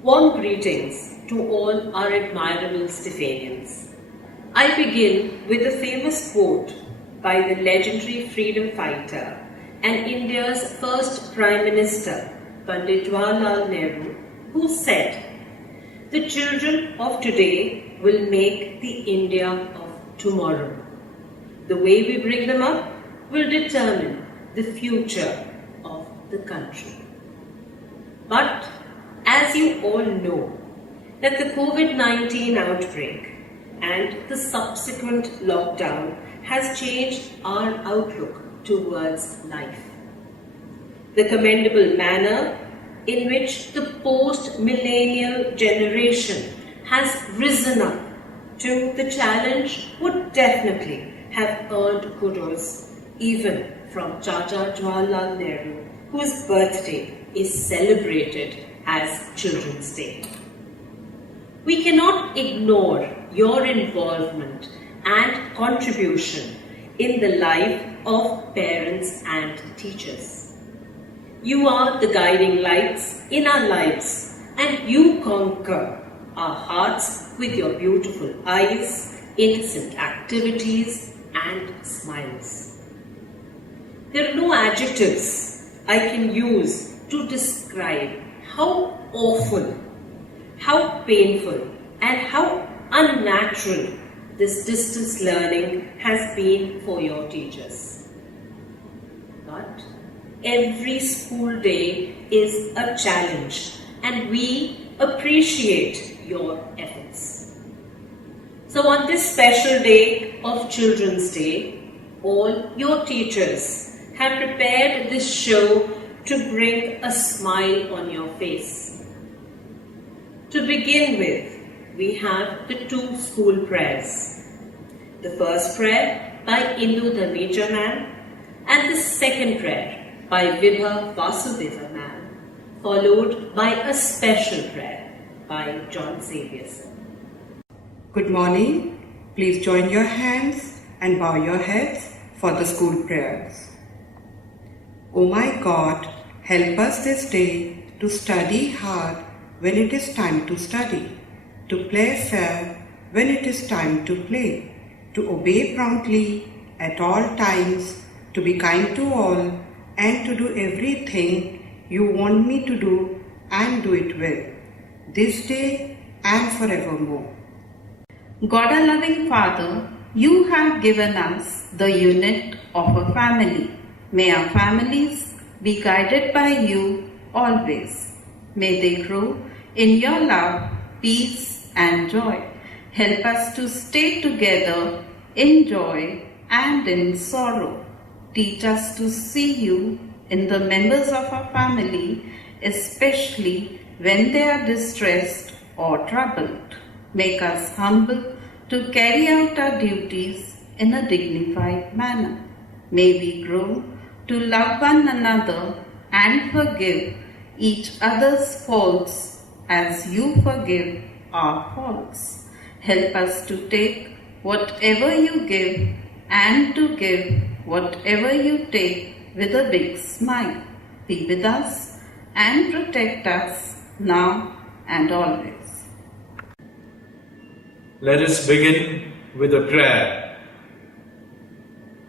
Warm greetings to all our admirable Stephanians. I begin with a famous quote by the legendary freedom fighter and India's first Prime Minister, Pandit Jawaharlal Nehru, who said, "The children of today will make the India of tomorrow. The way we bring them up will determine the future of the country." But as you all know, that the COVID-19 outbreak and the subsequent lockdown has changed our outlook towards life. The commendable manner in which the post-millennial generation has risen up to the challenge would definitely have earned kudos even from Chacha Jawaharlal Nehru, whose birthday is celebrated as Children's Day. We cannot ignore your involvement and contribution in the life of parents and teachers. You are the guiding lights in our lives, and you conquer our hearts with your beautiful eyes, innocent activities, and smiles. There are no adjectives I can use to describe how awful, how painful, and how unnatural this distance learning has been for your teachers. But every school day is a challenge, and we appreciate your efforts. So on this special day of Children's Day, all your teachers have prepared this show to bring a smile on your face. To begin with, we have the two school prayers. The first prayer by Indu Dhameja ma'am and the second prayer by Vibha Vasudeva ma'am, followed by a special prayer by John Xavier sir. Good morning. Please join your hands and bow your heads for the school prayers. O my God, help us this day to study hard when it is time to study, to play fair when it is time to play, to obey promptly at all times, to be kind to all, and to do everything you want me to do and do it well, this day and forevermore. God, our loving Father, you have given us the unit of a family. May our families be guided by you always. May they grow in your love, peace, and joy. Help us to stay together in joy and in sorrow. Teach us to see you in the members of our family, especially when they are distressed or troubled. Make us humble to carry out our duties in a dignified manner. May we grow to love one another and forgive each other's faults as you forgive our faults. Help us to take whatever you give and to give whatever you take with a big smile. Be with us and protect us now and always. Let us begin with a prayer.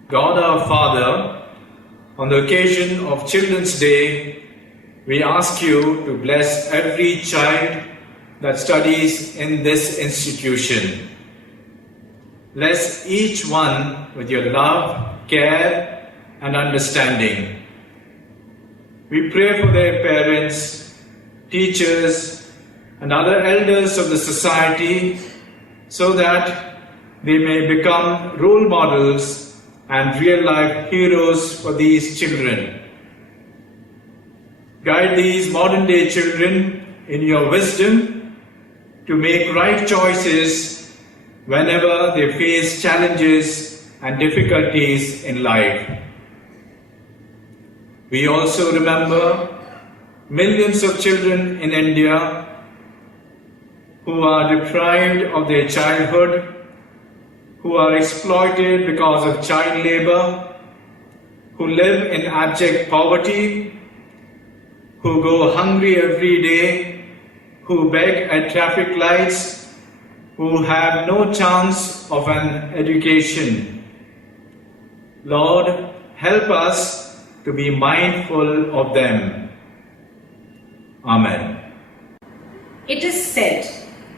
God our Father, on the occasion of Children's Day, we ask you to bless every child that studies in this institution. Bless each one with your love, care, and understanding. We pray for their parents, teachers, and other elders of the society so that they may become role models and real-life heroes for these children. Guide these modern-day children in your wisdom to make right choices whenever they face challenges and difficulties in life. We also remember millions of children in India who are deprived of their childhood, who are exploited because of child labor, who live in abject poverty, who go hungry every day, who beg at traffic lights, who have no chance of an education. Lord, help us to be mindful of them. Amen. It is said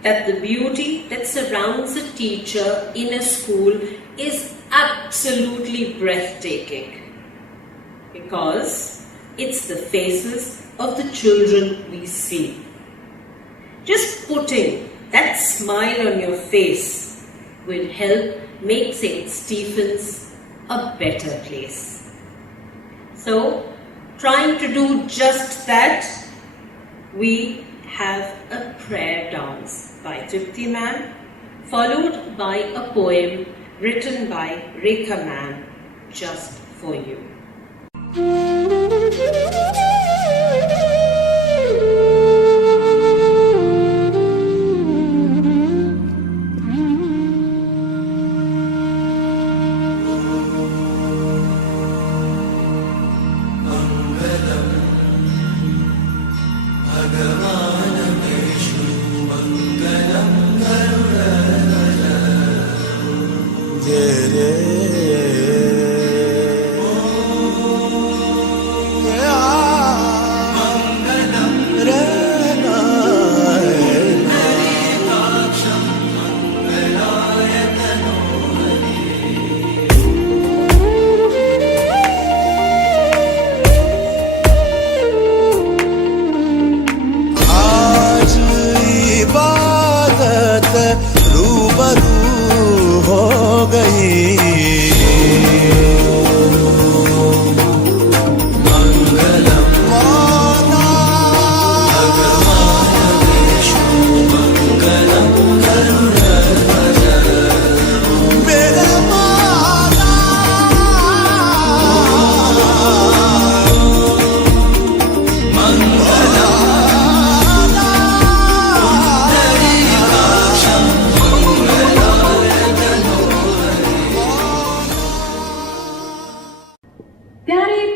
that the beauty that surrounds a teacher in a school is absolutely breathtaking, because it's the faces of the children we see. Just putting that smile on your face will help make St. Stephen's a better place. So, trying to do just that, we have a prayer dance by Tripti ma'am, followed by a poem written by Rekha ma'am, just for you.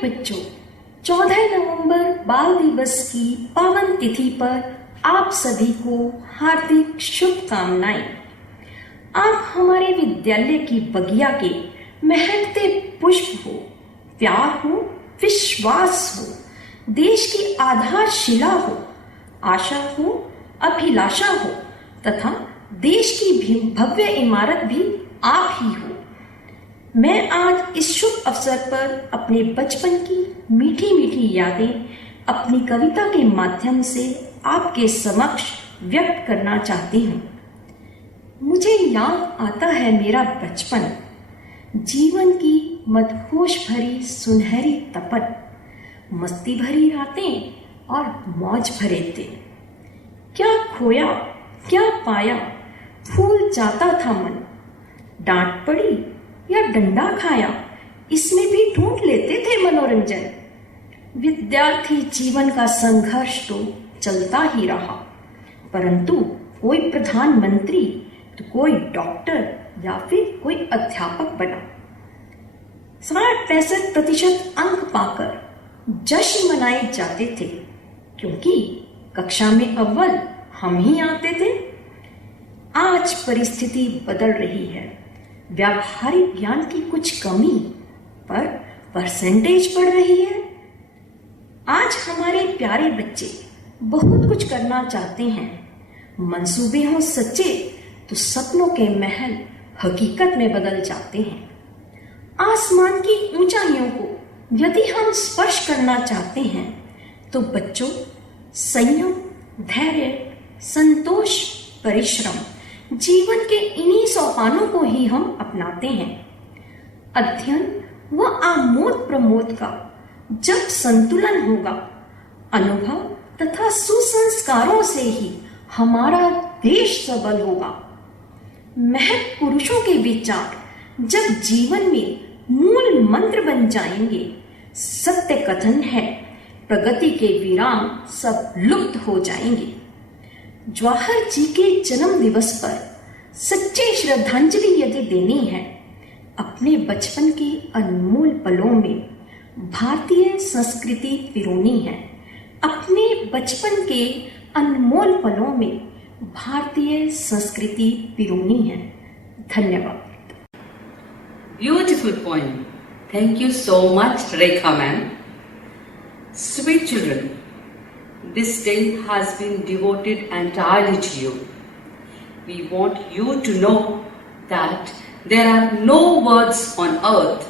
बच्चों, 14 नवंबर बाल दिवस की पावन तिथि पर आप सभी को हार्दिक शुभकामनाएं। आप हमारे विद्यालय की बगिया के महकते पुष्प हो, प्यार हो, विश्वास हो, देश की आधारशिला हो, आशा हो, अभिलाषा हो तथा देश की भव्य इमारत भी आप ही हो। मैं आज इस शुभ अवसर पर अपने बचपन की मीठी मीठी यादें अपनी कविता के माध्यम से आपके समक्ष व्यक्त करना चाहती हूँ। मुझे याद आता है मेरा बचपन, जीवन की मदहोश भरी सुनहरी तपन, मस्ती भरी रातें और मौज भरे दिन। क्या खोया क्या पाया, फूल जाता था मन, डांट पड़ी या डंडा खाया, इसमें भी ढूंढ लेते थे मनोरंजन। विद्यार्थी जीवन का संघर्ष तो चलता ही रहा, परंतु कोई प्रधानमंत्री तो कोई डॉक्टर या फिर कोई अध्यापक बना। 60-65% अंक पाकर जश्न मनाए जाते थे, क्योंकि कक्षा में अव्वल हम ही आते थे। आज परिस्थिति बदल रही है, व्यावहारिक ज्ञान की कुछ कमी पर परसेंटेज बढ़ रही है। आज हमारे प्यारे बच्चे बहुत कुछ करना चाहते हैं। मंसूबे हों सच्चे तो सपनों के महल हकीकत में बदल जाते हैं। आसमान की ऊंचाइयों को यदि हम स्पर्श करना चाहते हैं तो बच्चों, संयम, धैर्य, संतोष, परिश्रम, जीवन के इन्हीं सोपानों को ही हम अपनाते हैं। अध्ययन व आमोद प्रमोद का जब संतुलन होगा, अनुभव तथा सुसंस्कारों से ही हमारा देश सबल होगा। महत् पुरुषों के विचार जब जीवन में मूल मंत्र बन जाएंगे, सत्य कथन है प्रगति के विराम सब लुप्त हो जाएंगे। जवाहर जी के जन्म दिवस पर सच्ची श्रद्धांजलि यदि देनी है, अपने बचपन के अनमोल पलों में भारतीय संस्कृति पिरोनी है। अपने बचपन के अनमोल पलों में भारतीय संस्कृति पिरोनी है। धन्यवाद। Beautiful poem. Thank you so much, Rekha ma'am. Sweet children, this day has been devoted entirely to you. We want you to know that there are no words on earth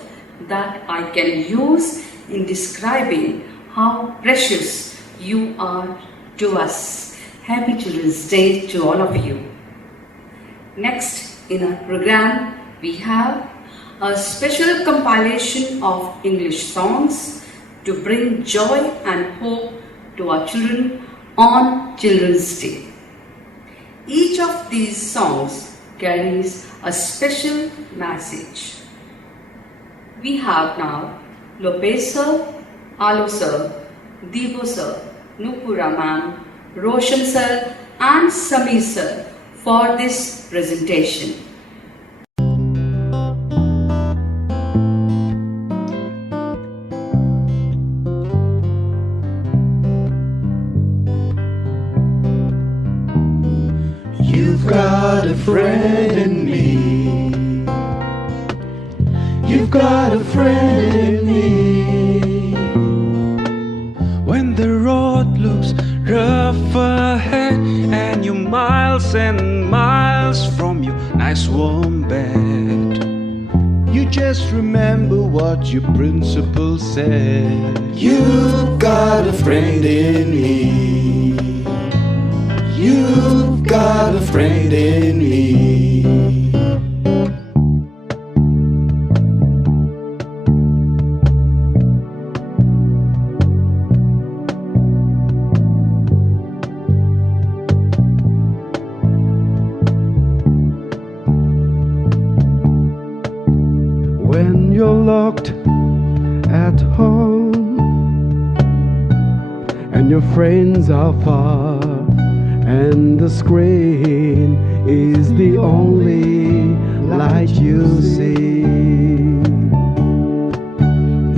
that I can use in describing how precious you are to us. Happy Children's Day to all of you. Next in our program, we have a special compilation of English songs to bring joy and hope to our children on Children's Day. Each of these songs carries a special message. We have now Lopez sir, Alo sir, Debo sir, Nupura ma'am, Roshan sir and Sameer sir for this presentation. You've got a friend in me. You've got a friend in me. When the road looks rough ahead and you're miles and miles from your nice warm bed, You just remember what your principal said. You've got a friend in me. You've got a friend in me. When you're locked at home and your friends are far and the screen is the only light you see,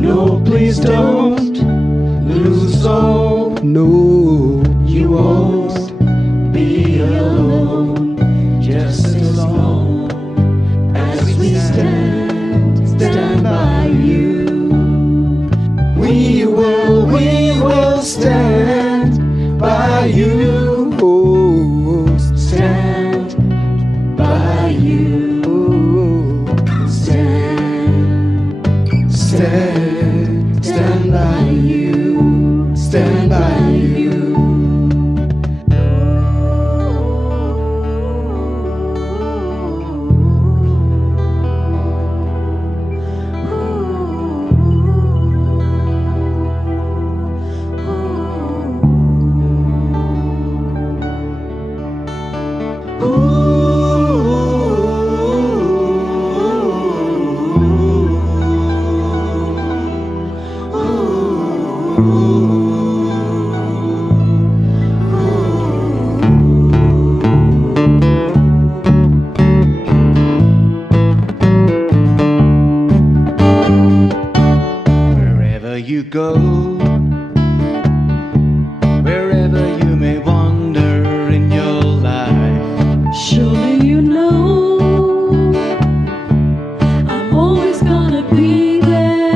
no, please don't lose hope. No, you won't be alone just as long as we stand by you. We will stand by you. Oh, stand by you. Stand by you. Stand by you. Wherever you go, wherever you may wander in your life, Surely you know I'm always gonna be there,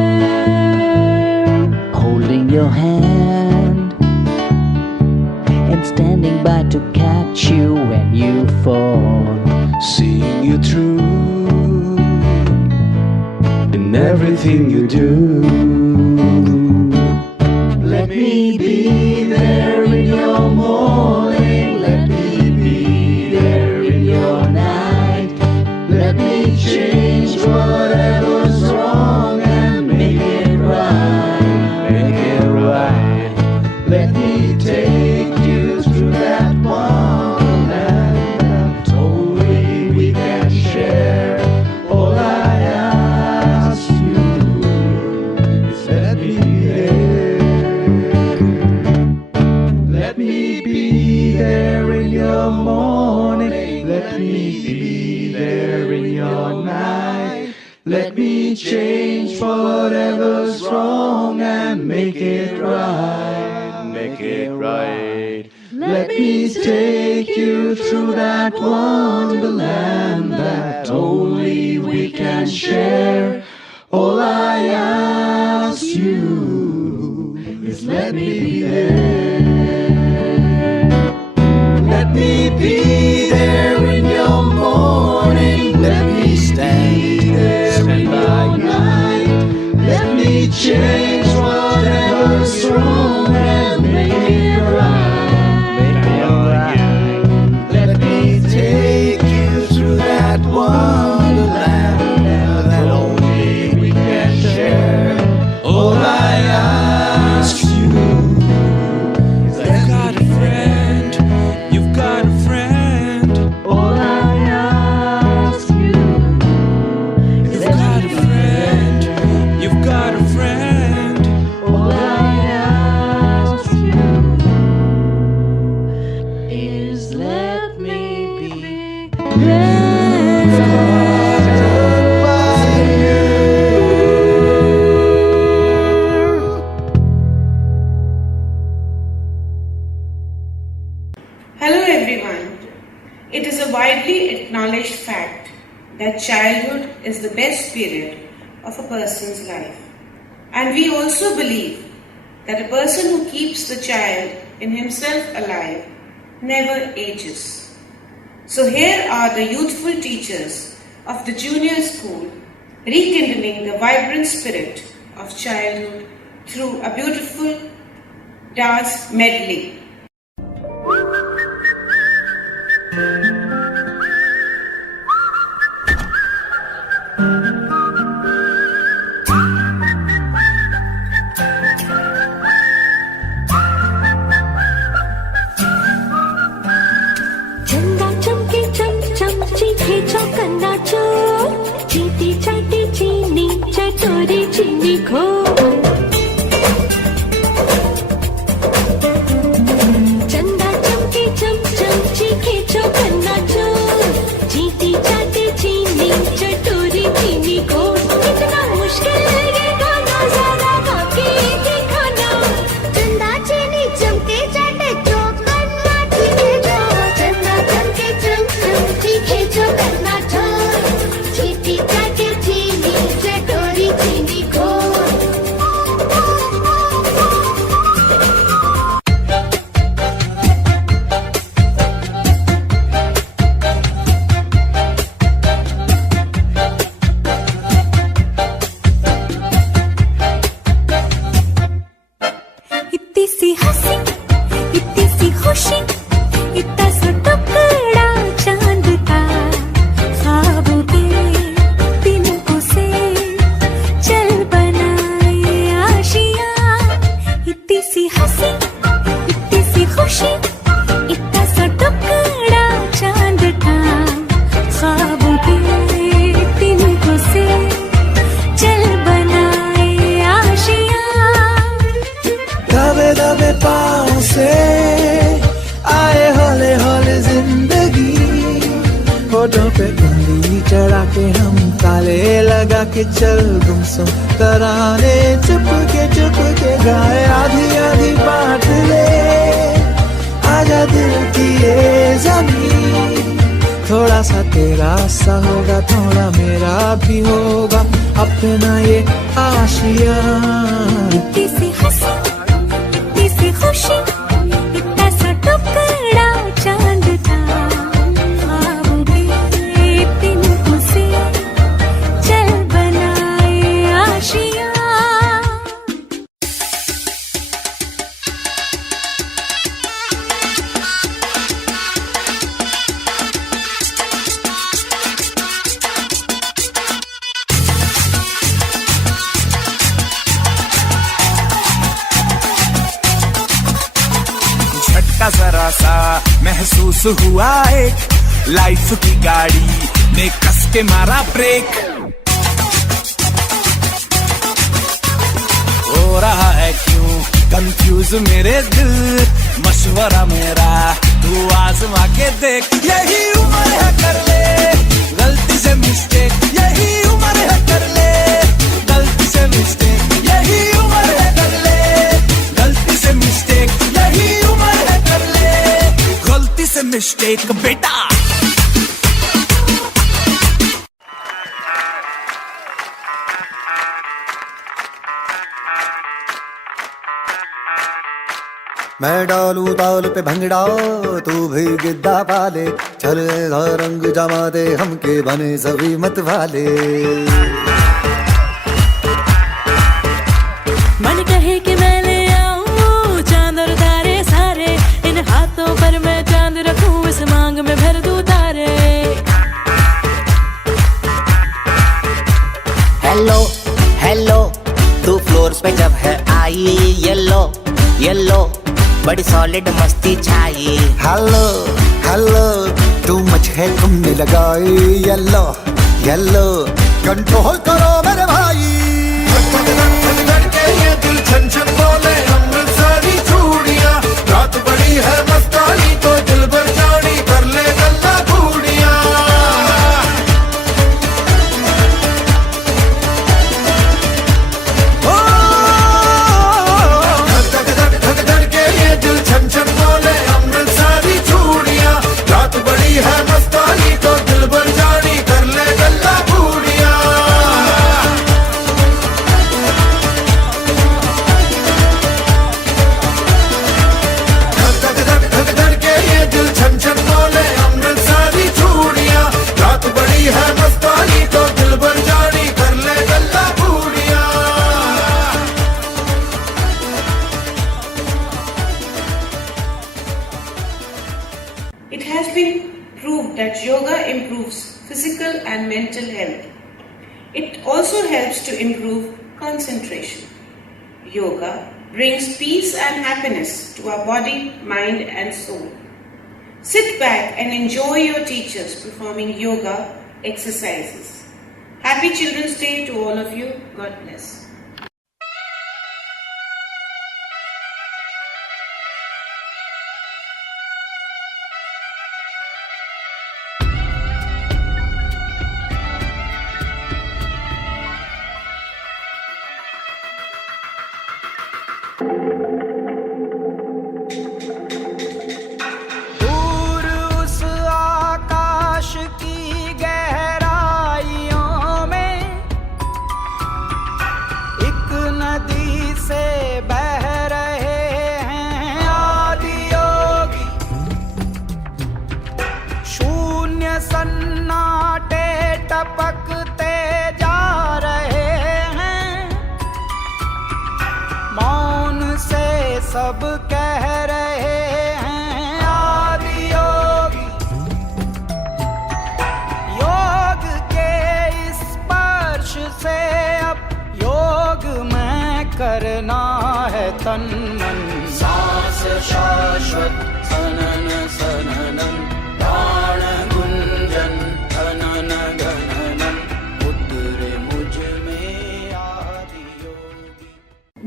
holding your hand and standing by to catch you when you fall. seeing you through in everything you do. Let me be there in your morning. Let me be there in your night. Let me change whatever's wrong and make it right. Make it right. Let me take you through that wonderland that only we can share. All I ask you is let me be there. Let me be there in your morning. Let me be there in your night. Let me change whatever's wrong and make it right. make it right. Let me take you through that wonderland that only we can share. All I ask you is let me be there. Let me be there in your morning. Let me stand there in your night. Let me change whatever's wrong and make it right. Make it right. Let me take you through that wonderland that only we can share. All I ask you is You've got a friend, you've got a friend. all I ask you is You've got a friend, you've got a friend. all I ask you is let me be loved by you. Hello everyone. It is a widely acknowledged fact that childhood is the best period of a person's life. And we also believe that a person who keeps the child in himself alive never ages. So here are the youthful teachers of the junior school rekindling the vibrant spirit of childhood through a beautiful dance medley. चंदा चमके चम चम चीखे चौकन्ना चोर चीटी चाटी चीनी चटोरी चीनी खो चंदा चमके चम चम चीखे चौकन्ना चोर चीटी चाटी चीनी चटोरी चीनी खो कितना मुश्किल ये गाना जरा गा के दिखाना चंदा चीनी चमके चाटे चौकन्ना चीखे जो चंदा चमके चम चम चीखे चौकन्ना चोर चीटी चाटी चीनी चटोरी चीनी खो इतनी सी हंसी इतनी सी खुशी इतना सा टुकड़ा चांद का ख्वाबों के तिनकों से चल बनाए आशियां इतनी सी हंसी इतनी सी खुशी इतना सा टुकड़ा चांद का ख्वाबों के तिनकों से चल बनाए आशियां दबे दबे पाँव से आए हौले हौले जिंदगी होठों पे उंगली चढ़ा के हम ताले लगा के चल गुमसुम तराने चुप के गाए आधी आधी बात ले आजा दिल की ये जमीन थोड़ा सा तेरा सा होगा थोड़ा मेरा भी होगा अपना ये आशिया इतनी सी हंसी इतनी सी खुशी इतना सा टुकड़ा चांद का ख्वाबों के तिनकों से चल बनाए आशियां झटका जरा सा महसूस हुआ एक लाइफ की गाड़ी ने कस के मारा ब्रेक हो रहा है क्यों कंफ्यूज मेरे दिल मशवरा मेरा तू आजमा के देख यही उम्र है कर ले गलती से मिस्टेक यही उम्र है कर ले गलती से मिस्टेक यही उम्र है कर ले गलती से मिस्टेक मिस्टेक बेटा। मैं डालू ताल पे भंगड़ा तू भी गिद्दा पाले, चल ऐसा रंग जमा दे हमके बने सभी मत वाले। मन कहे कि मैं ले आऊं चांद और तारे सारे, इन हाथों पर मैं चांद रखूं, इस मांग में भर दूं तारे। हेलो हेलो तू फ्लोर्स पे जब है आई, येलो येलो बड़ी सॉलिड मस्ती छाई। हेलो हेलो तू मच है तुमने लगाई, येलो येलो कंट्रोल करो मेरे भाई। ये दिल छन छन बोले अमृतसरी चूड़ियां, रात बड़ी है मस्तानी तो दिल भर जानी कर ले गल्ला घूड़ियां। छन छन बोले अमृतसरी चूड़ियां, रात बड़ी है मस्तानी तो दिल भर जानी कर ले गल्ला घूड़ियां। धक धक के ये दिल छन छन बोले अमृतसरी चूड़ियां, रात बड़ी है मस्तानी तो दिल भर जानी कर ले गल्ला घूड़ियां। It has been proved that yoga improves physical and mental health. It also helps to improve concentration. Yoga brings peace and happiness to our body, mind and soul. Sit back and enjoy your teachers performing yoga exercises. Happy Children's Day to all of you. God bless. दूर उस आकाश की गहराइयों में एक नदी से बह रहे हैं आदि योगी। शून्य सन्नाटे टपकते जा रहे हैं, मौन से सब कह रहे हैं आदि योगी। योग के इस स्पर्श से अब योग में करना है तन मन। सांस शाश्वत सनन सननन, प्राण गुंजन अनन गणनन, उतरे मुझ में आदि योगी।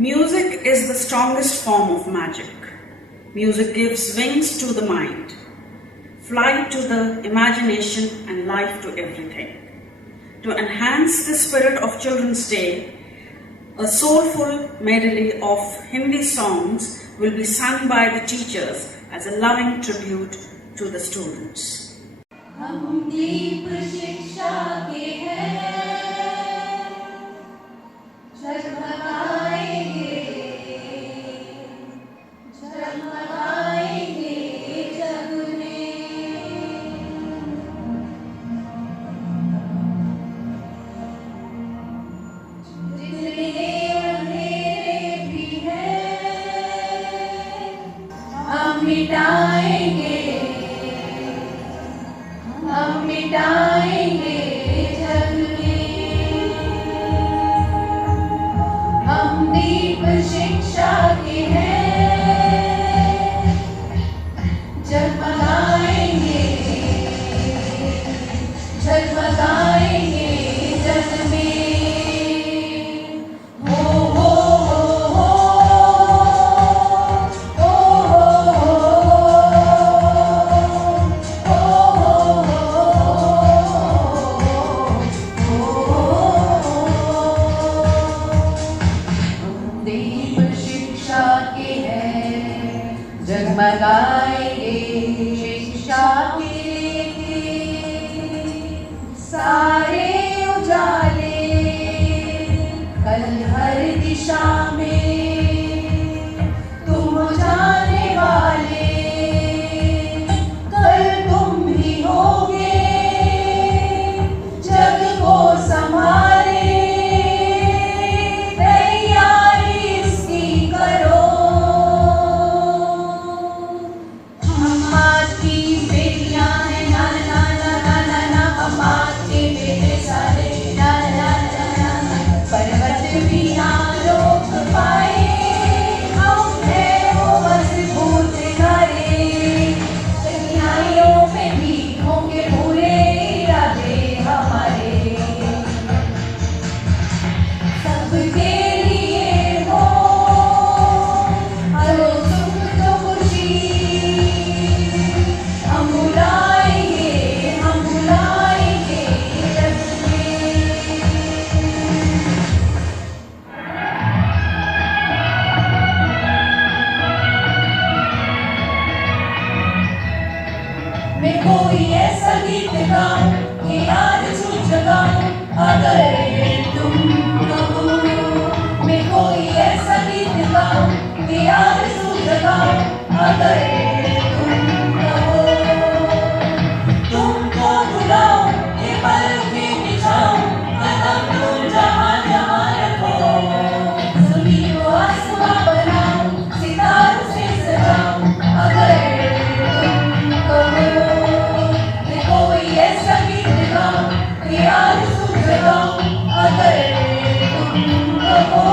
Music is the strongest form of magic. Music gives wings to the mind, flight to the imagination and life to everything. To enhance the spirit of Children's Day, a soulful medley of Hindi songs will be sung by the teachers as a loving tribute to the students. हम दीप शिक्षा के हैं, जगमगाएंगे जगमगाएंगे जग में। जितने अंधेरे भी हैं हम मिटाएंगे, हम मिटाएंगे जग में। हम दीप शिक्षा के हैं, जगमगाएंगे जगमगाएंगे जग में। हो हो हो हो दीप शिक्षा के हैं, जगमगाएंगे शिक्षा जाके सारे उजाले कल हर दिशा में तुम जाने वाले कल तुम भी होगे जग को संभाले तैयारी इसकी करो हम आपकी बेटियां हैं ना ना ना ना ना ना हम आपके बेटे सारे ना ना ना ना पर्वत भी ना रोक पाए हम है वो मजबूत घरे कठिनाइयों पे भी होंगे पूरे इरादे हमारे सबके लिए हो हरो सुख तो खुशी हम बुलाएंगे जग में मैं कोई ऐसा गीत गाऊं कि आरज़ू जगाऊं अगर तुम कहो मैं कोई ऐसा गीत गाऊं कि आरज़ू जगाऊं अगर तुम कहो तुमको बुलाऊं ये पल भी बिछाऊं कदम तुम जहाँ जहाँ रखो ज़मीन को आसमां बनाऊं सितारों से सजाऊं अगर तुम कहो मैं कोई ऐसा गीत गाऊं कि आरज़ू जगाऊं अगर तुम कहो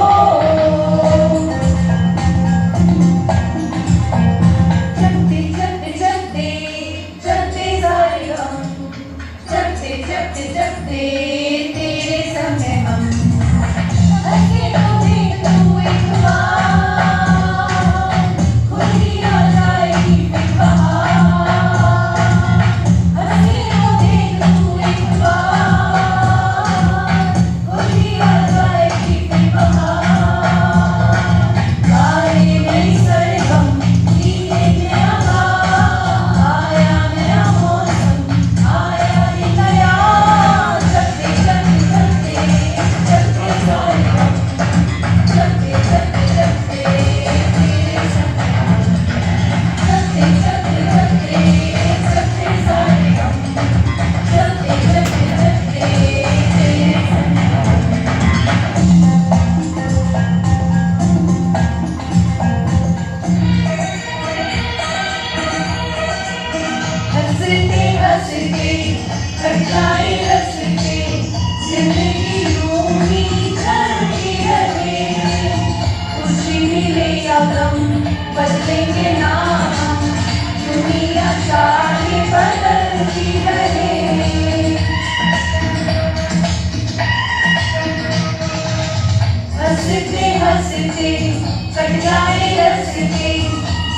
चलते चलते चलते चलते सारे हम चलते चलते चलते तेरे संग हैं हम अके तो देख तू एक बार खुली आ जाएगी फिर बहार अके तो देख तू एक बार खुली आ जाएगी फिर बहार गाए नई सरगम जीने नया गान आया नया मौसम आया ही नया चलते चलते चलते चलते सारे हम चलते चलते चलते तेरे संग हम चलते चलते चलते चलते सारे हम चलते चलते चलते तेरे संग हम हंसते हंसते कट जाए हंसते जिंदगी यूं ही चलती रहे खुशी मिले या गम बदलेंगे ना हम दुनिया चाहे बदलती रहे हंसते हंसते कट जाए हंसते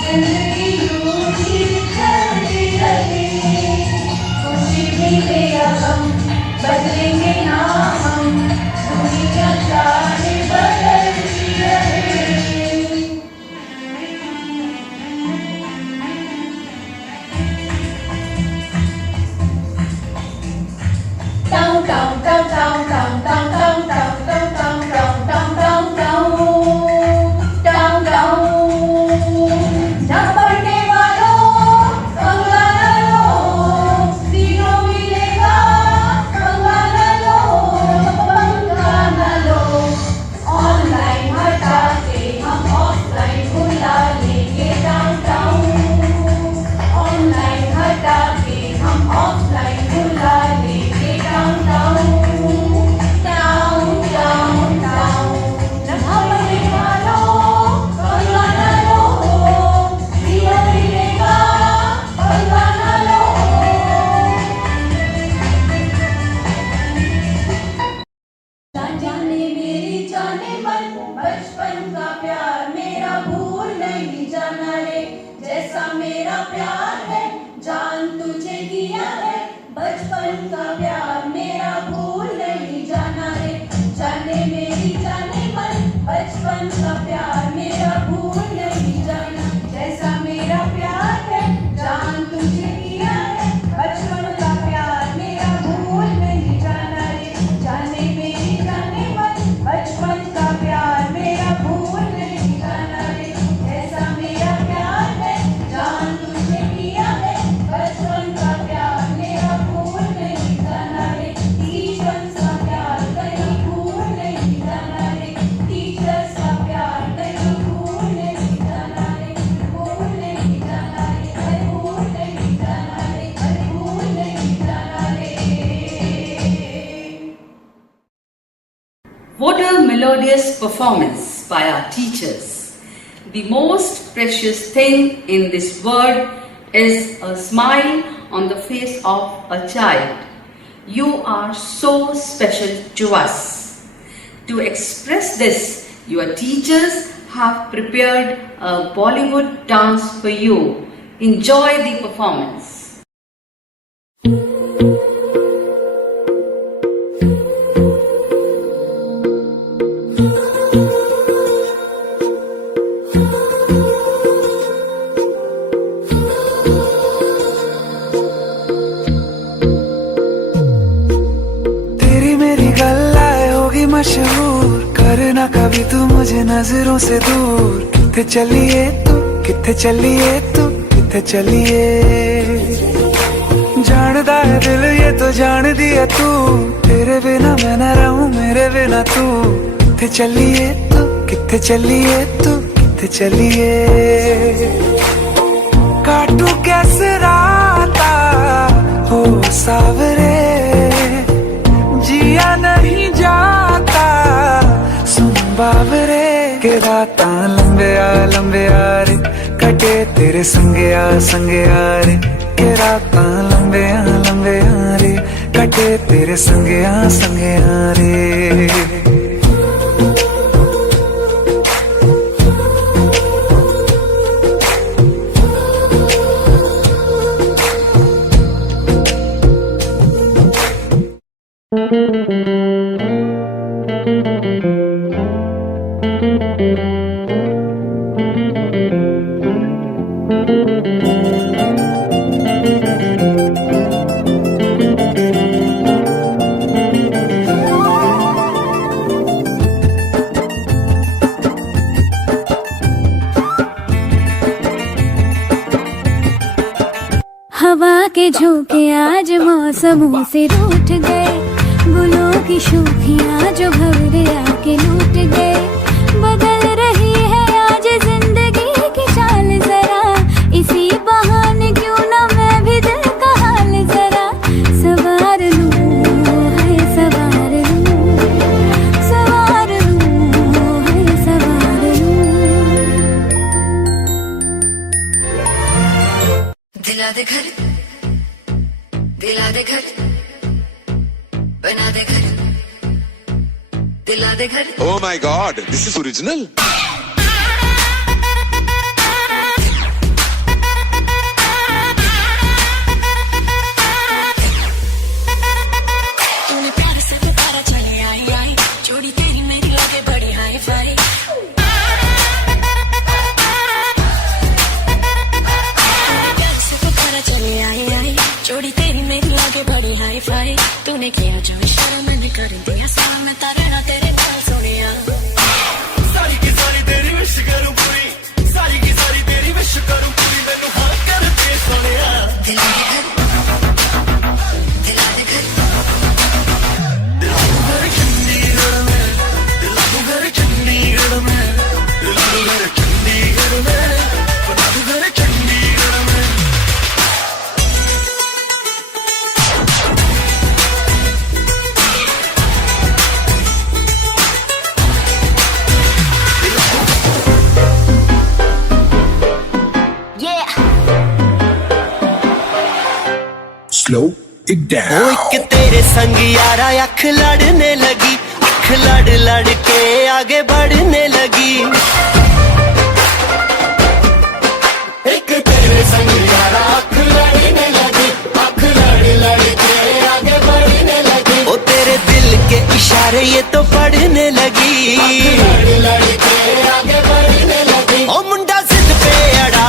जिंदगी यूं ही चलती रहे खुशी मिले या गम बदलेंगे ना हम दुनिया चाहे बदलती रहे Down, down, down, down, down, down, down, down, down, down, down, down, down, down, down, down. जहाँ पढ़ने वालों पंगा न लो, तीनों मिलेगा पंगा न लो, पंगा न लो। ऑनलाइन हटा के हम ऑफलाइन बुला लेंगे डाउनटाउन। ऑनलाइन हटा के हम ऑफलाइन बुला लेंगे डाउनटाउन। डाउन डाउन डाउन जहाँ पढ़ने वालों पंगा न लो, तीनों मिलेगा पंगा न लो। जाने मेरी जाने मन बचपन का प्यार मेरा भूल नहीं जाना रे जैसा मेरा प्यार है जान तुझे दिया है बचपन का प्यार मेरा भूल नहीं जाना रे जाने मेरी जाने मन बचपन का प्यार मेरा भूल नहीं जाना जैसा मेरा प्यार है जान तुझे दिया है melodious performance by our teachers. The most precious thing in this world is a smile on the face of a child. You are so special to us. To express this, your teachers have prepared a Bollywood dance for you. Enjoy the performance. मशहूर करना कभी तू मुझे नजरों से दूर किथे चलिए तू किथे चलिए तू किथे चलिए जानदा है दिल ये तो जान दिया तू तेरे बिना मैं न रहूं मेरे बिना तू किथे चलिए तू किथे चलिए तू किथे चलिए काटू कैसे राता हो सावरे जिया नहीं जाता सुन बाबरे के राता लंबे आ रे कटे तेरे संगे आ रे के राता लंबे आ रे कटे तेरे संगे आ रे हवा के झोंके आज मौसमों से रूठ गए गुलों की शोखियाँ जो भंवरे आके लूट गए बदल रही है आज जिंदगी की चाल जरा इसी बहाने क्यों ना मैं भी दिल का हाल जरा सवार लूं है सवार लूं सवार लूं है सवार लूं दिला दे घर दिला दे घर बना दे घर दिला दे घर Oh my god, this is original. तूने प्यार से पुकारा चले आई आई जोड़ी तेरी मेरी लगे बड़ी हाई फाई प्यार से पुकारा चले आई आई जोड़ी तेरी मेरी लगे बड़ी हाई फाई तूने किया जो इशारा मैंने कर दिया सारा मैं रहना तेरे नाल सोनिया सारी की सारी तेरी विश करूं पूरी सारी की सारी तेरी विश करूं पूरी मैनू हाँ कर दे सोनिया दिला दे घर दिला दे घर दिला दे घर चंडीगढ़ में दिला दे घर चंडीगढ़ में दिला दे घर चंडीगढ़ में बना दे घर चंडीगढ़ में Slow it down. एक तेरे संग यारा अख लड़ने लगी अख लड़ लड़ के आगे बढ़ने लगी एक तेरे संग यारा अख लड़ने लगी अख लड़ लड़ के आगे बढ़ने लगी ओ तेरे दिल के इशारे ये तो पढ़ने लगी लड़ लड़ के आगे बढ़ने लगी ओ मुंडा जिद पे अड़ा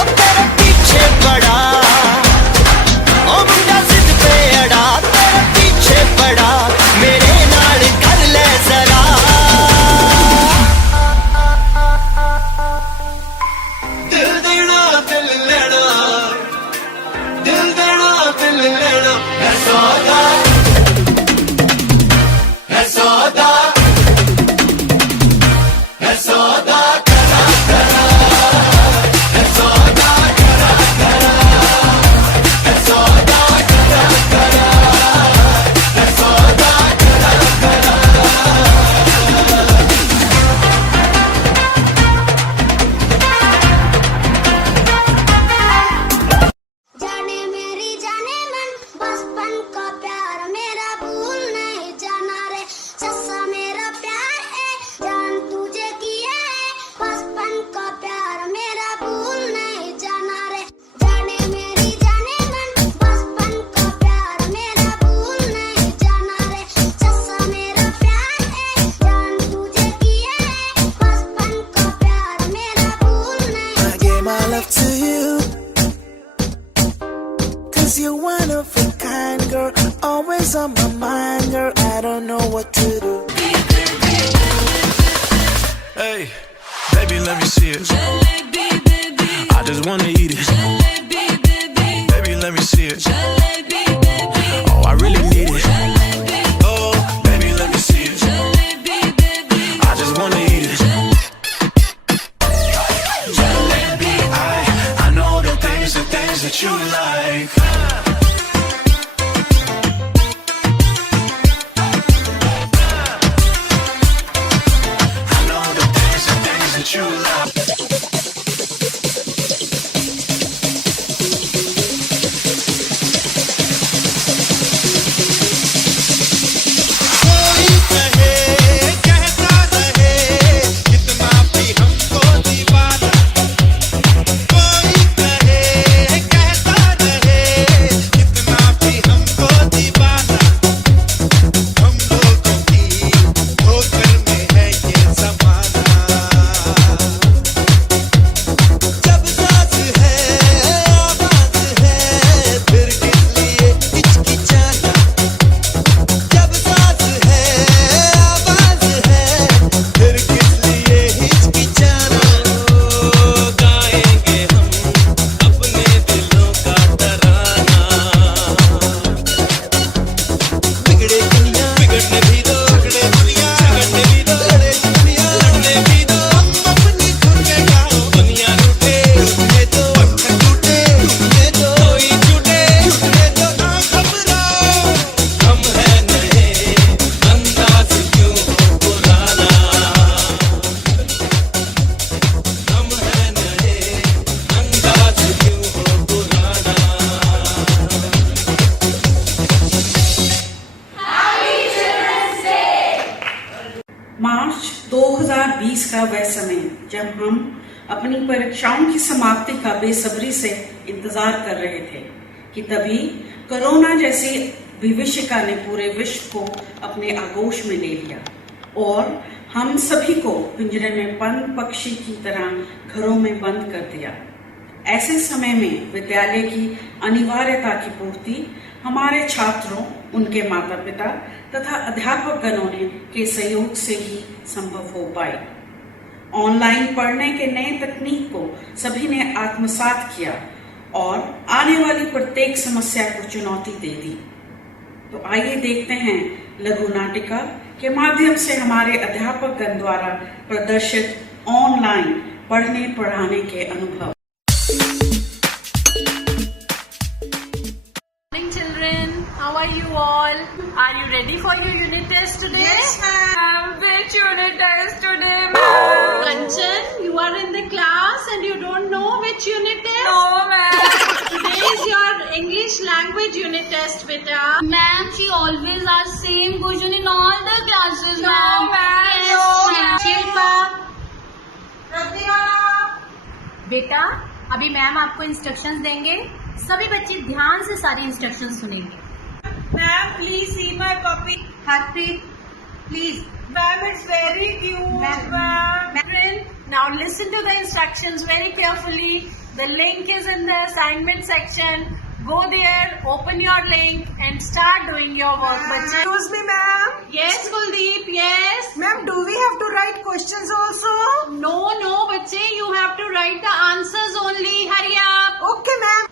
ओ तेरे पीछे पड़ा ओ मुंडा जिद पे अड़ा तेरे पीछे पड़ा मेरे नाल कर ले जरा दिल देना दिल लेना दिल देना दिल लेना है सौदा you're one of a kind, girl. Always on my mind, girl. I don't know what to do. Hey, baby, let me see it. I just wanna eat it. Baby, let me see it. Oh, I really need it. Oh, baby, let me see it. I just wanna eat it. Jalebi, I know the things that you like. I know the things that you like. मार्च 2020 का वह समय जब हम अपनी परीक्षाओं की समाप्ति का बेसब्री से इंतजार कर रहे थे कि तभी कोरोना जैसी विभीषिका ने पूरे विश्व को अपने आगोश में ले लिया और हम सभी को पिंजरे में बंद पक्षी की तरह घरों में बंद कर दिया। ऐसे समय में विद्यालय की अनिवार्यता की पूर्ति हमारे छात्रों, उनके माता पिता तथा अध्यापक गणों के सहयोग से ही संभव हो पाई। ऑनलाइन पढ़ने के नए तकनीक को सभी ने आत्मसात किया और आने वाली प्रत्येक समस्या को चुनौती दे दी। तो आइए देखते हैं लघु नाटिका के माध्यम से हमारे अध्यापक गण द्वारा प्रदर्शित ऑनलाइन पढ़ने पढ़ाने के अनुभव। How are you all? Are you ready for your unit test today? Yes, ma'am. Which unit test today, ma'am? Kanchan, you are in the class and you don't know which unit test? No, ma'am. Today is your English language unit test, beta. Ma'am, she always asks same question in all the classes, No, ma'am. ma'am. Yes, No, ma'am. Shilpa. Pratika. बेटा, अभी ma'am आपको instructions देंगे। सभी बच्चे ध्यान से सारी instructions सुनेंगे। Ma'am, please see my copy. Harpreet, please. Ma'am, it's very cute. Ma'am. Now listen to the instructions very carefully. The link is in the assignment section. Go there, open your link and start doing your work. बच्चे। Excuse me, ma'am. Yes, Kuldeep. Yes. Ma'am, do we have to write questions also? No, बच्चे. You have to write the answers only. Hurry up. Okay, ma'am.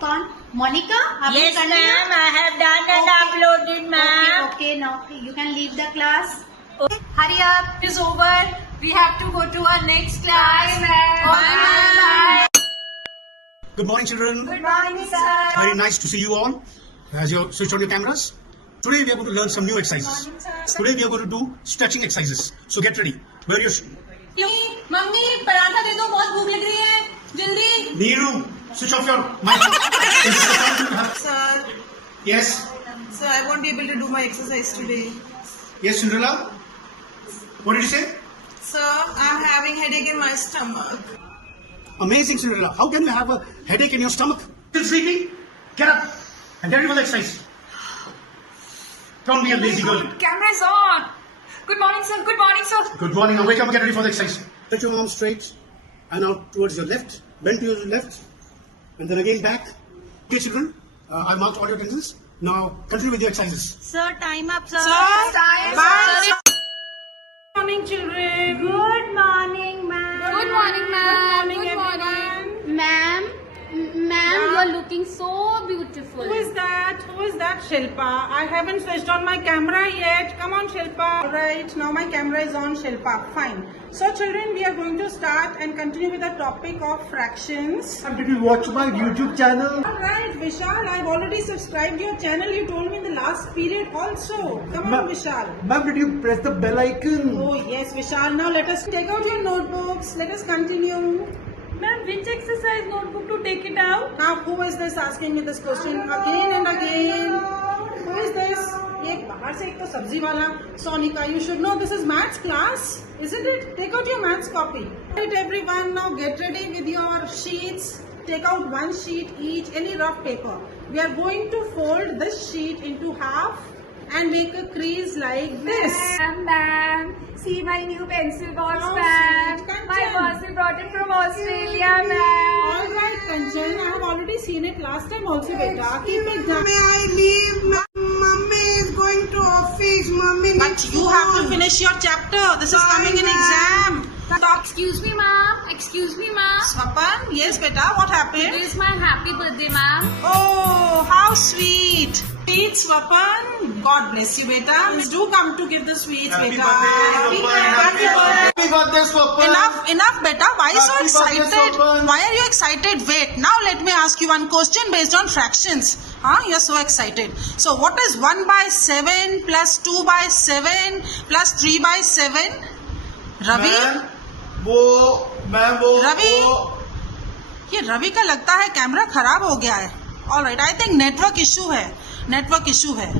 कौन? Monika? Yes, ma'am. I have done and uploaded, ma'am. Okay, now you can leave the class. Okay. Hurry up. It is over. We have to go to our next class. Bye, ma'am. Bye. Good morning, children. Good morning, sir. Very nice to see you all. As you switch on your cameras. Today we are going to learn some new exercises. Today we are going to do stretching exercises. So get ready. Where are your... mummy पराठा दे दो, बहुत भूख लग रही है, जल्दी। Neeru, switch off your mic. Sir. Yes. Sir, I won't be able to do my exercise today. Yes, Cinderella. What did you say? Sir, I'm having headache in my stomach. Amazing, Cinderella. How can you have a headache in your stomach? Still sleeping? Get up and get ready for the exercise. Don't be a lazy girl. Camera is on. Good morning, sir. Good morning, sir. Good morning. Now wake up and get ready for the exercise. Stretch your arms straight and out towards your left. Bend to your left. and then again back. Okay, children, I've marked all your attendances. Now continue with the exercises. Sir, time up, sir. Sir, time bye. up. Good morning, children. Good morning, ma'am. Good morning, ma'am. Good morning, everyone. Ma'am, you are looking so beautiful. Who is that? Who is that, Shilpa? I haven't switched on my camera yet. Come on, Shilpa. Alright, now my camera is on, Shilpa. Fine. So, children, we are going to start and continue with the topic of fractions. Did you watch my YouTube channel? Alright, Vishal, I've already subscribed your channel. You told me in the last period also. Come on, Vishal. Ma'am, did you press the bell icon? Oh, yes, Vishal. Now let us take out your notebooks. Let us continue. Ma'am, which exercise notebook to take it out? Now, who is this asking me this question again and again? Who is this? ये बाहर से एक तो सब्जी वाला Sonika. You should know this is maths class, isn't it? Take out your maths copy. Right, everyone. Now get ready with your sheets. Take out one sheet each, any rough paper. We are going to fold this sheet into half and make a crease like this. Ma'am, see my new pencil box, How ma'am. sweet, Kanchan. My boss brought it from Australia, ma'am. All right, Kanchan. I have already seen it last time also, beta. Keep it down. May I leave? Mummy is going to office. Mummy But you have to finish your chapter. This is coming in exam. Excuse me, ma'am. Excuse me, ma'am. Swapan, yes, beta. What happened? It is my happy birthday, ma'am. Oh, how sweet. Sweet, Swapan. God bless you, beta. Please do come to give the sweets, beta. Happy birthday, Swapan. Enough, beta. Why so Happy birthday, excited? Swapan. Why are you excited? Wait, now let me ask you one question based on fractions. You're so excited. So, what is 1 by 7 plus 2 by 7 plus 3 by 7? Ravi? Ravi ये रवि का लगता है camera खराब हो गया है. Alright, I think network issue है.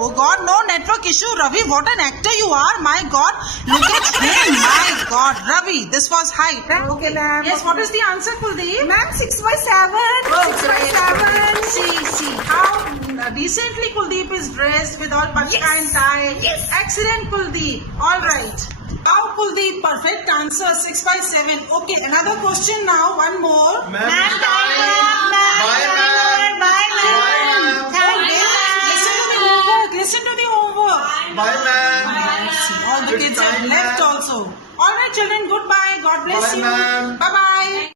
Oh God, no network issue. Ravi, what an actor you are. My God, look at him. My God, Ravi, this was height. Okay, ma'am. Yes, what is the answer, Kuldeep? Ma'am, 6 by 7. Oh, 6 by 7. See how decently Kuldeep is dressed with all patka and tie. Yes. Excellent, Kuldeep. All right. Now, Kuldeep, perfect answer, 6 by 7. Okay, another question now, one more. Ma'am, Listen to the homework. Bye, ma'am. All the kids have left also. All right, children, goodbye. God bless Bye, you. ma'am. Bye-bye.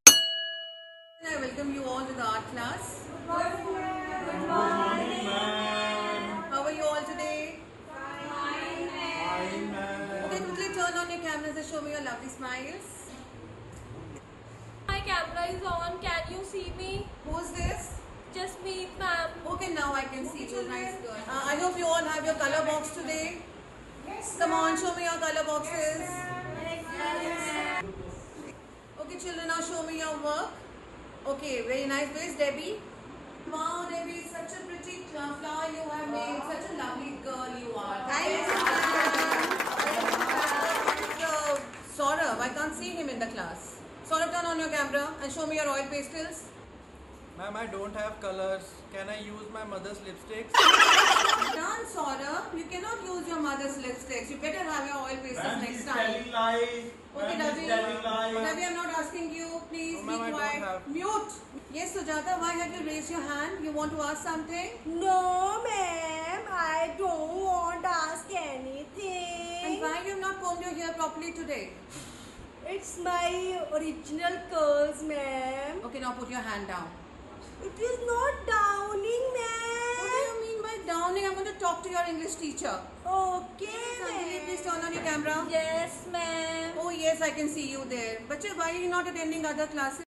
I welcome you all to the art class. Good morning, ma'am. How are you all today? Fine, ma'am. Okay, quickly turn on your cameras and show me your lovely smiles. My camera is on. Can you see me? Who's this? Just me, ma'am. Okay, now I can see you. Nice girl. I hope you all have your color box today. Yes. Come on, show me your color boxes. Okay, children, now show me your work. Okay, very nice. Where's Debbie? Wow, Debbie, such a pretty flower you have made. Such a lovely girl you are. Thank you. So, Saurabh, I can't see him in the class. Saurabh, turn on your camera and show me your oil pastels. Ma'am, I don't have colors. Can I use my mother's lipsticks? Done, Saurabh. You cannot use your mother's lipsticks. You better have your oil pastels next time. Telling lies. Okay, Ma'am, telling lies. Ravi, I'm not asking you. Please Oh, be ma'am, I don't quiet. have. Mute. Yes, Sujata, why have you raised your hand? You want to ask something? No, ma'am. I don't want to ask anything. And why you have not combed your hair properly today? It's my original curls, ma'am. Okay, now put your hand down. It is not downing, What do ma'am. you mean by downing? I'm going to talk to your English teacher. Okay, Sanjali, ma'am. please turn on your camera. Yes, ma'am. Oh, yes, I can see you there. Bache, why are you not attending other classes?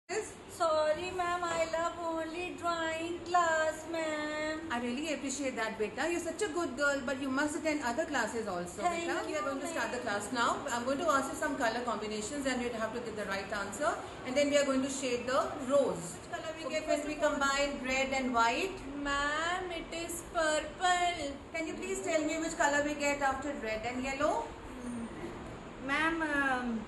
Sorry, ma'am. I love only drawing class, ma'am. I really appreciate that, beta. You're such a good girl, but you must attend other classes also, Thank beta. you, We are going to start the ma'am. class now. I'm going to ask you some color combinations and you'll have to give the right answer. And then we are going to shade the rose. Which color we get when we combine red and white? Ma'am, it is purple. Can you please tell me which color we get after red and yellow? Ma'am,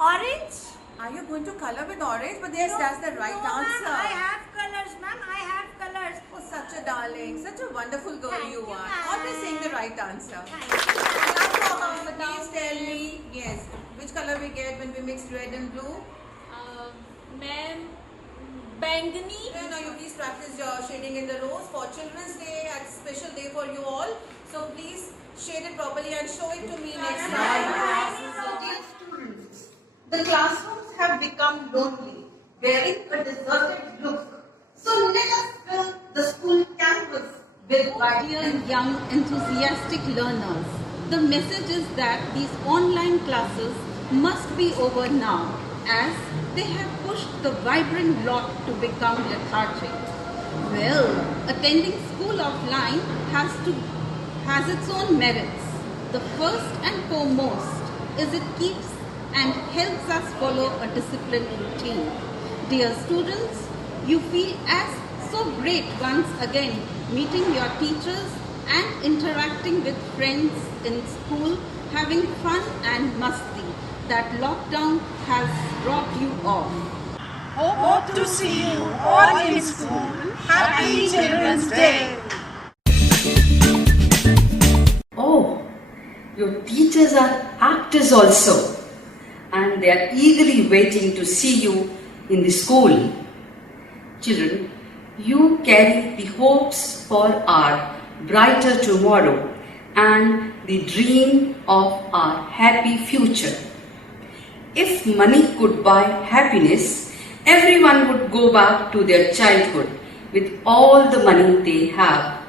orange? Are you going to color with orange? But yes, that's the right answer. Ma'am, I have colors, ma'am. I have colors. Oh, such a darling, such a wonderful girl Thank you you, are. ma'am. Always saying the right answer. Please tell me, yes, which color we get when we mix red and blue? Ma'am, Bangani. Now you please practice your shading in the rose for Children's Day. It's a special day for you all. So please shade it properly and show it to me next time. Dear students, the classrooms have become lonely, bearing a deserted look. So let us fill the school campus with dear young enthusiastic learners. The message is that these online classes must be over now, as they have pushed the vibrant lot to become lethargic. Well, attending school offline has its own merits. The first and foremost is it keeps and helps us follow a disciplined routine. Dear students, you feel as so great once again meeting your teachers and interacting with friends in school, having fun and masti that lockdown has brought you off. Hope to see you all in school. Happy Children's Day. Oh, your teachers are actors also, and they are eagerly waiting to see you in the school. Children, you carry the hopes for our brighter tomorrow and the dream of our happy future. If money could buy happiness, everyone would go back to their childhood with all the money they have.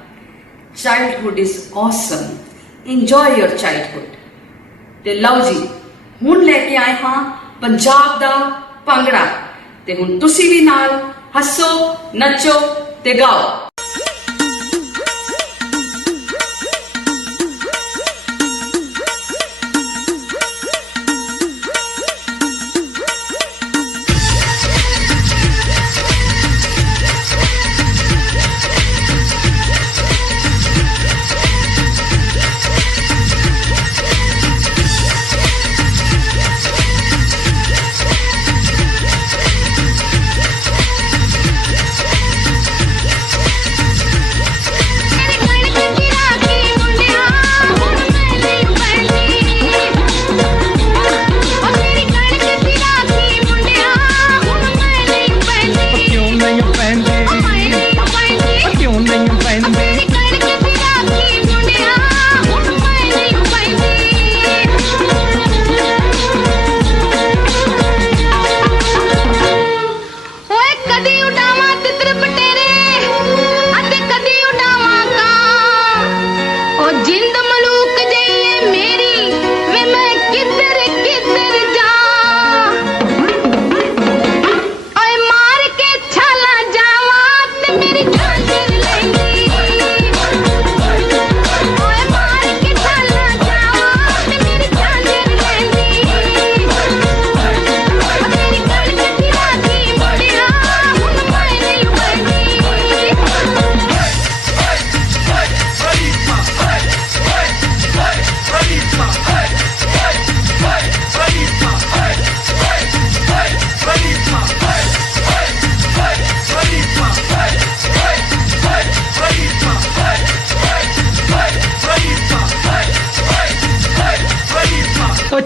Childhood is awesome. Enjoy your childhood. ਤੇ ਲਓ ਜੀ ਹੁਣ ਲੈ ਕੇ ਆਏ ਹਾਂ ਪੰਜਾਬ ਦਾ ਭੰਗੜਾ ਤੇ ਹੁਣ ਤੁਸੀਂ ਵੀ ਨਾਲ ਹੱਸੋ ਨੱਚੋ ਤੇ ਗਾਓ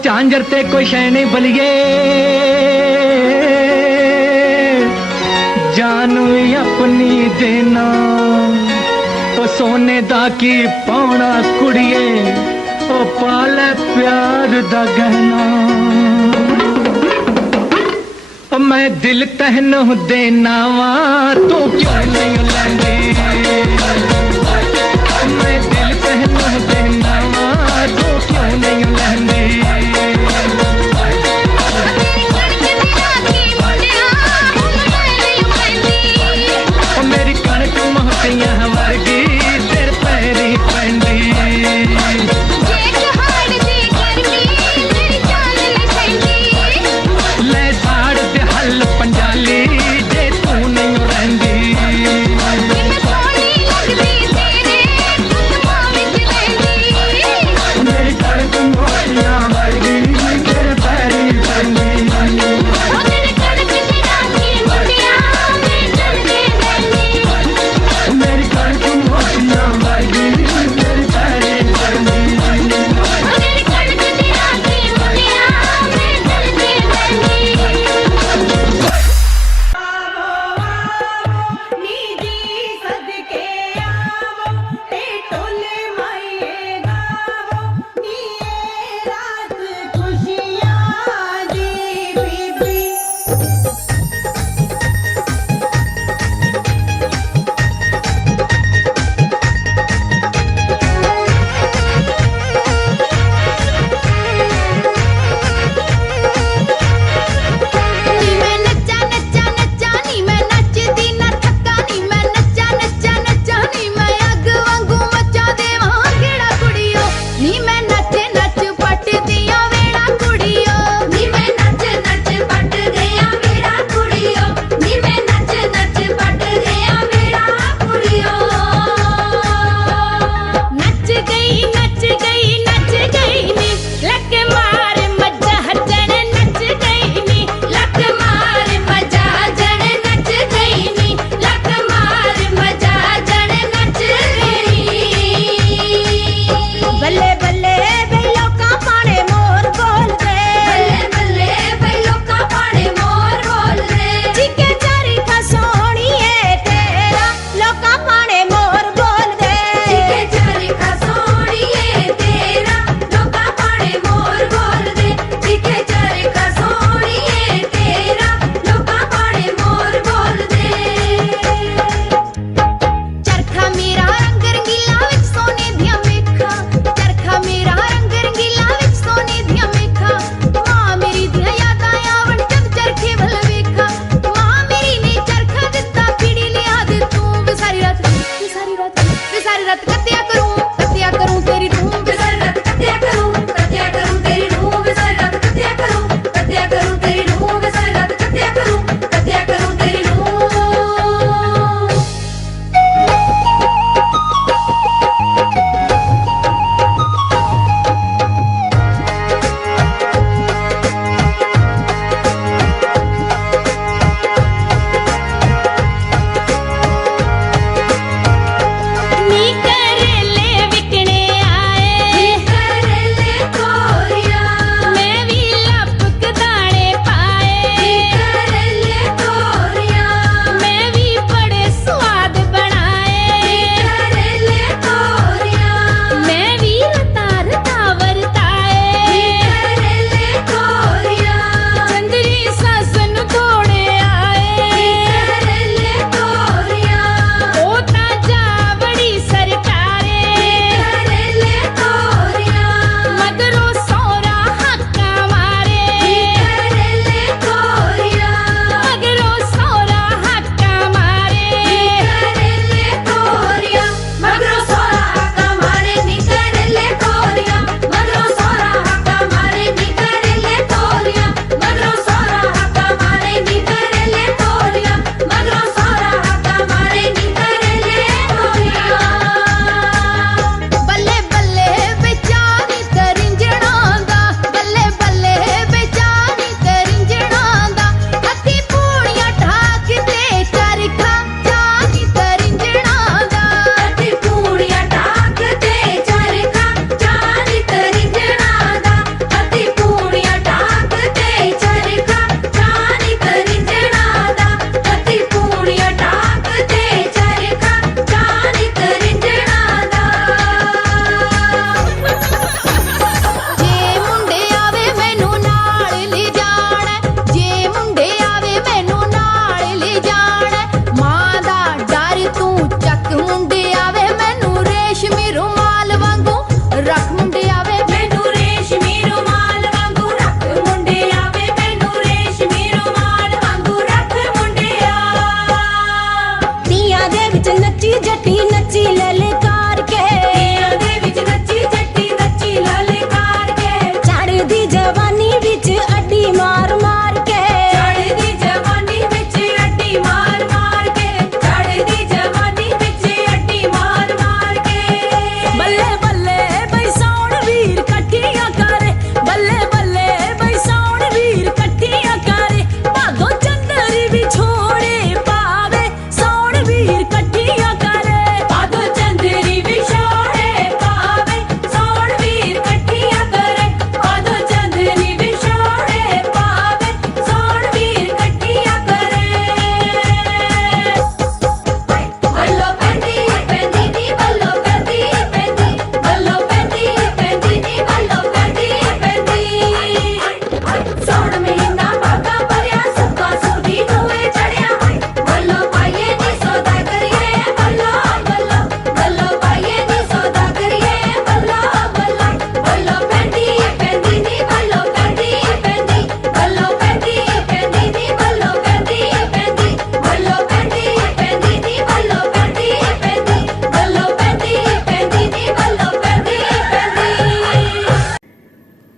झांझर ते कोई शै नहीं बलिए जान भी अपनी देना ओ सोने दा की पाउना कुड़िए ओ पाले प्यार दा गहना ओ मैं दिल तहनो देना वा तू क्यों नहीं लैंदी मैं दिल तहनो देना वा तू क्यों नहीं लैंदी पंजाली जे तू नहीं रहंदी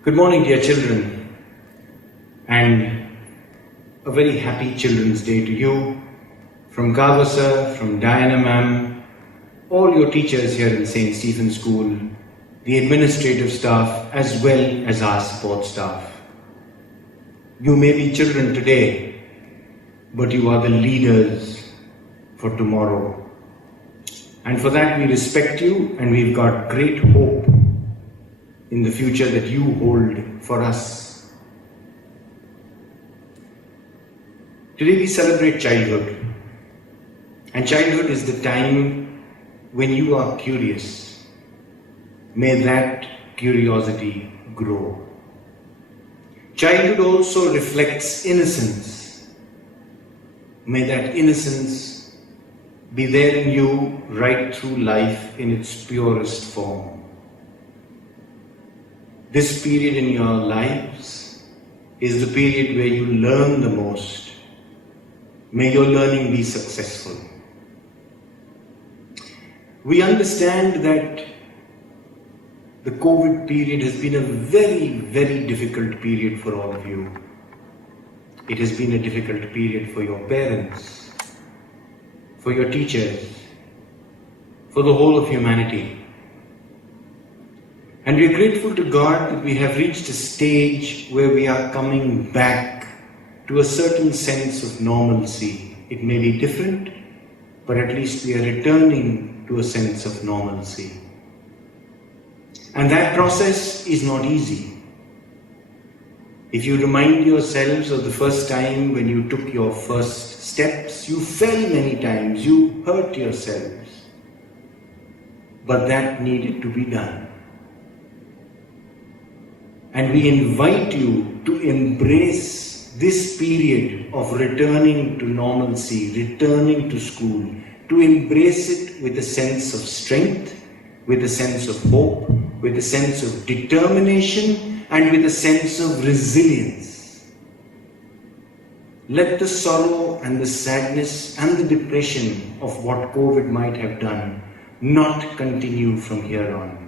Good morning, dear children, and a very happy Children's Day to you from Gava sir, from Diana ma'am, all your teachers here in St. Stephen's School, the administrative staff, as well as our support staff. You may be children today, but you are the leaders for tomorrow. And for that we respect you, and we've got great hope in the future that you hold for us. Today we celebrate childhood. And childhood is the time when you are curious. May that curiosity grow. Childhood also reflects innocence. May that innocence be there in you right through life in its purest form. This period in your lives is the period where you learn the most. May your learning be successful. We understand that the COVID period has been a very, very difficult period for all of you. It has been a difficult period for your parents, for your teachers, for the whole of humanity. And we are grateful to God that we have reached a stage where we are coming back to a certain sense of normalcy. It may be different, but at least we are returning to a sense of normalcy. And that process is not easy. If you remind yourselves of the first time when you took your first steps, you fell many times, you hurt yourselves. But that needed to be done. And we invite you to embrace this period of returning to normalcy, returning to school, to embrace it with a sense of strength, with a sense of hope, with a sense of determination, and with a sense of resilience. Let the sorrow and the sadness and the depression of what COVID might have done not continue from here on.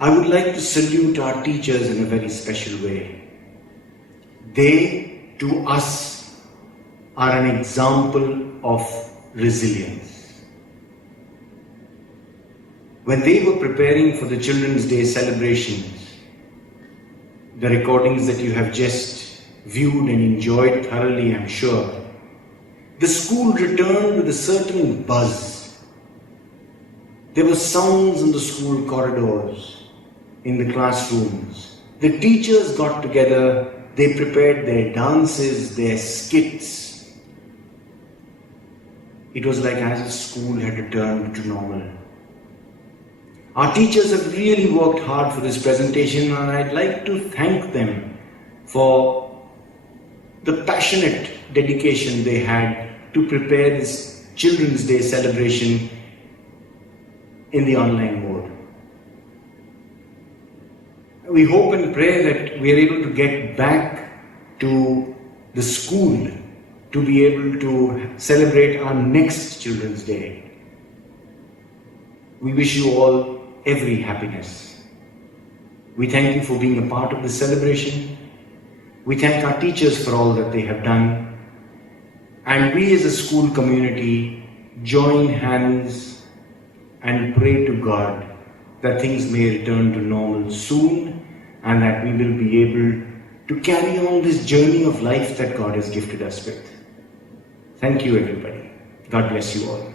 I would like to salute our teachers in a very special way. They, to us, are an example of resilience. When they were preparing for the Children's Day celebrations, the recordings that you have just viewed and enjoyed thoroughly, I'm sure, the school returned with a certain buzz. There were sounds in the school corridors, in the classrooms. The teachers got together, they prepared their dances, their skits. It was like as if school had returned to normal. Our teachers have really worked hard for this presentation, and I'd like to thank them for the passionate dedication they had to prepare this Children's Day celebration in the online mode. We hope and pray that we are able to get back to the school to be able to celebrate our next Children's Day. We wish you all every happiness. We thank you for being a part of this celebration. We thank our teachers for all that they have done. And we as a school community join hands and pray to God that things may return to normal soon, and that we will be able to carry on this journey of life that God has gifted us with. Thank you, everybody. God bless you all.